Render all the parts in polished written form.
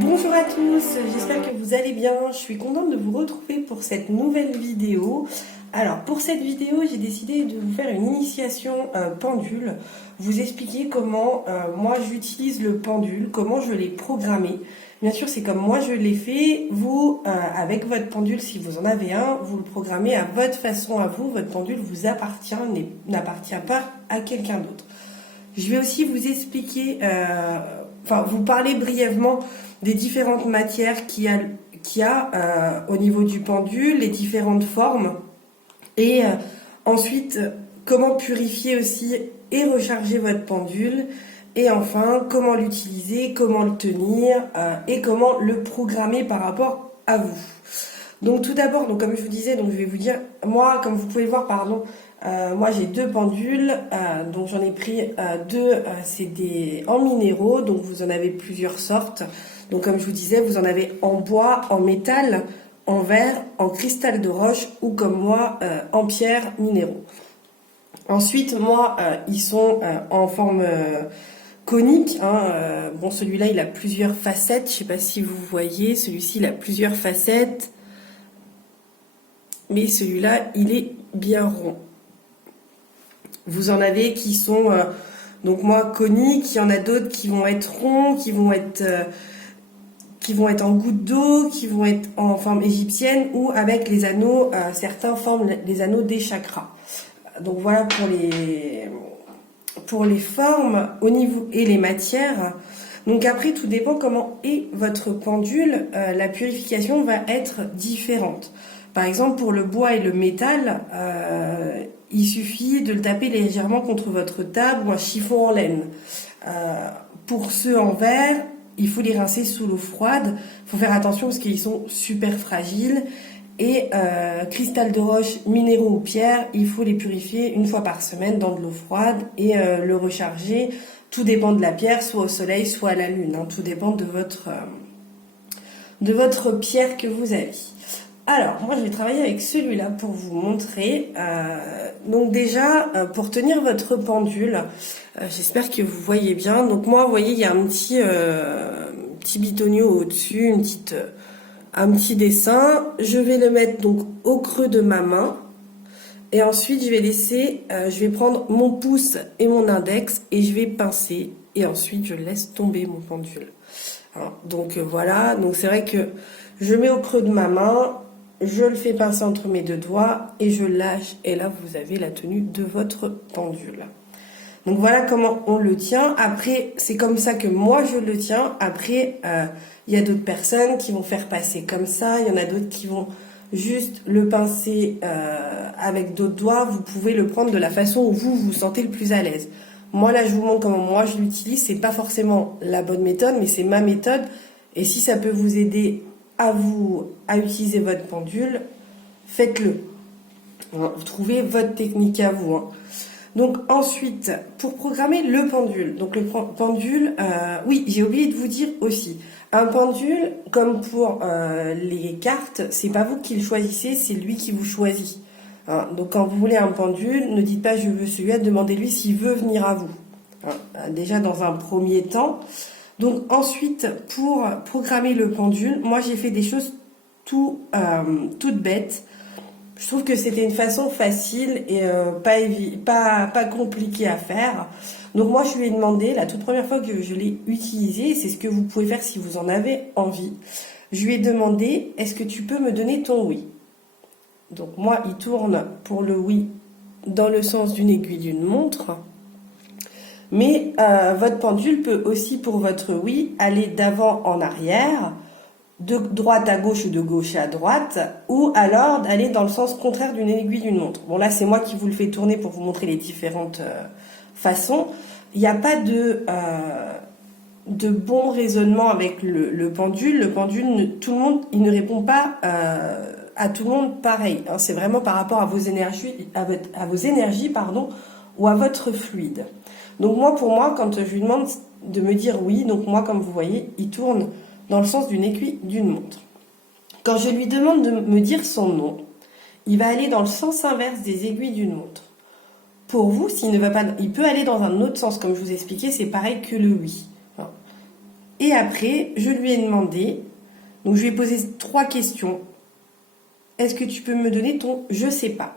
Bonjour à tous, j'espère que vous allez bien. Je suis contente de vous retrouver pour cette nouvelle vidéo. Alors pour cette vidéo, j'ai décidé de vous faire une initiation pendule, vous expliquer comment moi j'utilise le pendule, comment je l'ai programmé. Bien sûr, c'est comme moi je l'ai fait. Vous, avec votre pendule, si vous en avez un, vous le programmez à votre façon à vous. Votre pendule vous appartient, n'appartient pas à quelqu'un d'autre. Je vais aussi vous expliquer, vous parler brièvement des différentes matières qu'il y a au niveau du pendule, les différentes formes, et ensuite comment purifier aussi et recharger votre pendule, et enfin comment l'utiliser, comment le tenir et comment le programmer par rapport à vous. Donc tout d'abord, comme je vous disais, je vais vous dire, moi comme vous pouvez le voir, moi j'ai deux pendules, donc j'en ai pris deux, c'est des en minéraux, donc vous en avez plusieurs sortes. Donc comme je vous disais, vous en avez en bois, en métal, en verre, en cristal de roche ou comme moi en pierre minéraux. Ensuite, moi, ils sont en forme conique. Bon, celui-là, il a plusieurs facettes. Je ne sais pas si vous voyez. Celui-ci, il a plusieurs facettes. Mais celui-là, il est bien rond. Vous en avez qui sont, donc moi, coniques. Il y en a d'autres qui vont être ronds, qui vont être en gouttes d'eau, qui vont être en forme égyptienne ou avec les anneaux, certains forment les anneaux des chakras. Donc voilà pour les formes au niveau et les matières. Donc après, tout dépend comment est votre pendule. La purification va être différente. Par exemple, pour le bois et le métal, il suffit de le taper légèrement contre votre table ou un chiffon en laine. Pour ceux en verre, il faut les rincer sous l'eau froide. Il faut faire attention parce qu'ils sont super fragiles. Et cristal de roche, minéraux ou pierres, il faut les purifier une fois par semaine dans de l'eau froide et le recharger. Tout dépend de la pierre, soit au soleil, soit à la lune. Tout dépend de votre pierre que vous avez. Alors, moi je vais travailler avec celui-là pour vous montrer. Donc déjà, pour tenir votre pendule, j'espère que vous voyez bien. Donc moi, vous voyez, il y a un petit bitonio au-dessus, un petit dessin. Je vais le mettre donc au creux de ma main. Et ensuite, je vais prendre mon pouce et mon index et je vais pincer. Et ensuite, je laisse tomber mon pendule. Voilà, donc c'est vrai que je mets au creux de ma main, je le fais pincer entre mes deux doigts et je lâche. Et là, vous avez la tenue de votre pendule. Donc voilà comment on le tient. Après, c'est comme ça que moi je le tiens. Après, il y a d'autres personnes qui vont faire passer comme ça. Il y en a d'autres qui vont juste le pincer avec d'autres doigts. Vous pouvez le prendre de la façon où vous vous sentez le plus à l'aise. Moi là, je vous montre comment moi je l'utilise. C'est pas forcément la bonne méthode, mais c'est ma méthode. Et si ça peut vous aider à utiliser votre pendule, faites-le. Vous trouvez votre technique à vous. Donc ensuite, pour programmer le pendule, donc le pendule, oui, j'ai oublié de vous dire aussi, un pendule, comme pour les cartes, c'est pas vous qui le choisissez, c'est lui qui vous choisit. Donc quand vous voulez un pendule, ne dites pas je veux celui-là, demandez-lui s'il veut venir à vous. Déjà dans un premier temps. Donc ensuite, pour programmer le pendule, moi j'ai fait des choses toutes bêtes. Je trouve que c'était une façon facile et pas compliquée à faire. Donc moi je lui ai demandé, la toute première fois que je l'ai utilisé, c'est ce que vous pouvez faire si vous en avez envie, je lui ai demandé, est-ce que tu peux me donner ton oui? Donc moi il tourne pour le oui dans le sens d'une aiguille d'une montre. Mais votre pendule peut aussi pour votre oui aller d'avant en arrière, de droite à gauche ou de gauche à droite, ou alors d'aller dans le sens contraire d'une aiguille d'une montre. Bon là c'est moi qui vous le fais tourner pour vous montrer les différentes façons. Il n'y a pas de bon raisonnement avec le pendule. Le pendule, tout le monde, il ne répond pas à tout le monde pareil. C'est vraiment par rapport à vos énergies, ou à votre fluide. Donc pour moi, quand je lui demande de me dire oui, donc moi comme vous voyez, il tourne dans le sens d'une aiguille d'une montre. Quand je lui demande de me dire son nom, il va aller dans le sens inverse des aiguilles d'une montre. Pour vous, s'il ne va pas, il peut aller dans un autre sens, comme je vous ai expliqué, c'est pareil que le oui. Et après, je lui ai demandé, donc je lui ai posé 3 questions. Est-ce que tu peux me donner ton je sais pas?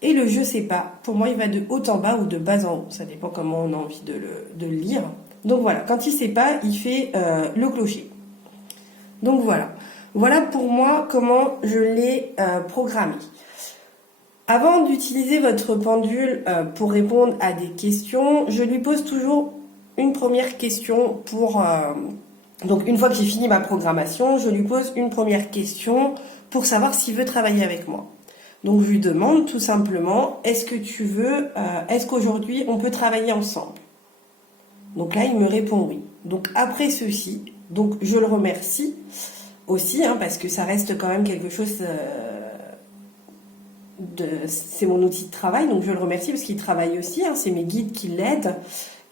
Et le je sais pas, pour moi, il va de haut en bas ou de bas en haut. Ça dépend comment on a envie de le lire. Donc voilà, quand il sait pas, il fait le clocher. Donc voilà. Voilà pour moi comment je l'ai programmé. Avant d'utiliser votre pendule pour répondre à des questions, je lui pose toujours une première question pour... donc une fois que j'ai fini ma programmation, je lui pose une première question pour savoir s'il veut travailler avec moi. Donc je lui demande tout simplement, est-ce que tu veux, est-ce qu'aujourd'hui on peut travailler ensemble? Donc là il me répond oui. Donc après ceci, donc je le remercie aussi parce que ça reste quand même quelque chose c'est mon outil de travail, donc je le remercie parce qu'il travaille aussi, c'est mes guides qui l'aident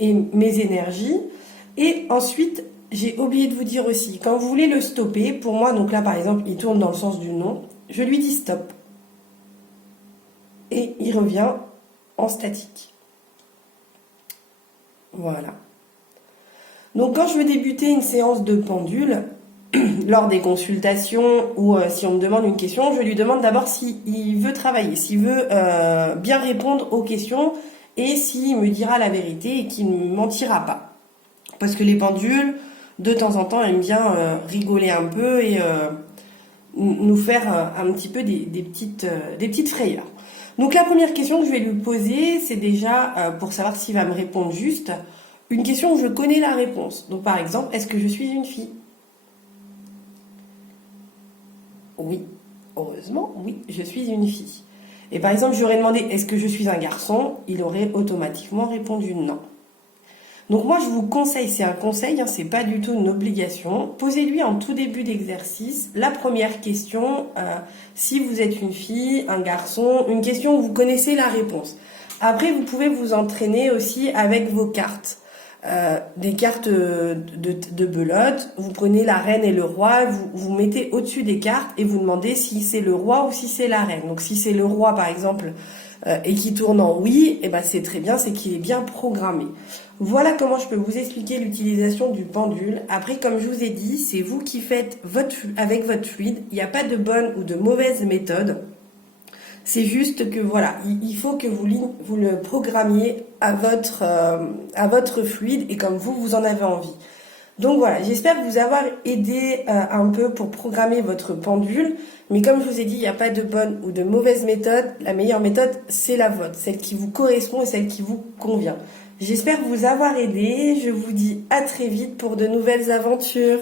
et mes énergies. Et ensuite, j'ai oublié de vous dire aussi, quand vous voulez le stopper, pour moi, donc là par exemple, il tourne dans le sens du non, je lui dis stop. Et il revient en statique. Voilà. Donc quand je veux débuter une séance de pendule, lors des consultations ou si on me demande une question, je lui demande d'abord s'il veut travailler, s'il veut bien répondre aux questions et s'il me dira la vérité et qu'il ne mentira pas. Parce que les pendules, de temps en temps, aiment bien rigoler un peu et nous faire un petit peu des petites frayeurs. Donc la première question que je vais lui poser, c'est déjà pour savoir s'il va me répondre juste, une question où je connais la réponse. Donc par exemple, est-ce que je suis une fille? Oui, heureusement, oui, je suis une fille. Et par exemple, j'aurais demandé est-ce que je suis un garçon? Il aurait automatiquement répondu non. Donc moi, je vous conseille, c'est un conseil, c'est pas du tout une obligation. Posez-lui en tout début d'exercice la première question, si vous êtes une fille, un garçon, une question où vous connaissez la réponse. Après, vous pouvez vous entraîner aussi avec vos cartes. Des cartes de belote, vous prenez la reine et le roi, vous mettez au-dessus des cartes et vous demandez si c'est le roi ou si c'est la reine. Donc si c'est le roi par exemple et qui tourne en oui, et ben c'est très bien, c'est qu'il est bien programmé. Voilà comment je peux vous expliquer l'utilisation du pendule. Après, comme je vous ai dit, c'est vous qui faites avec votre fluide. Il n'y a pas de bonne ou de mauvaise méthode. C'est juste que voilà, il faut que vous le programmiez à votre fluide et comme vous en avez envie. Donc voilà, j'espère vous avoir aidé un peu pour programmer votre pendule. Mais comme je vous ai dit, il n'y a pas de bonne ou de mauvaise méthode. La meilleure méthode, c'est la vôtre, celle qui vous correspond et celle qui vous convient. J'espère vous avoir aidé. Je vous dis à très vite pour de nouvelles aventures.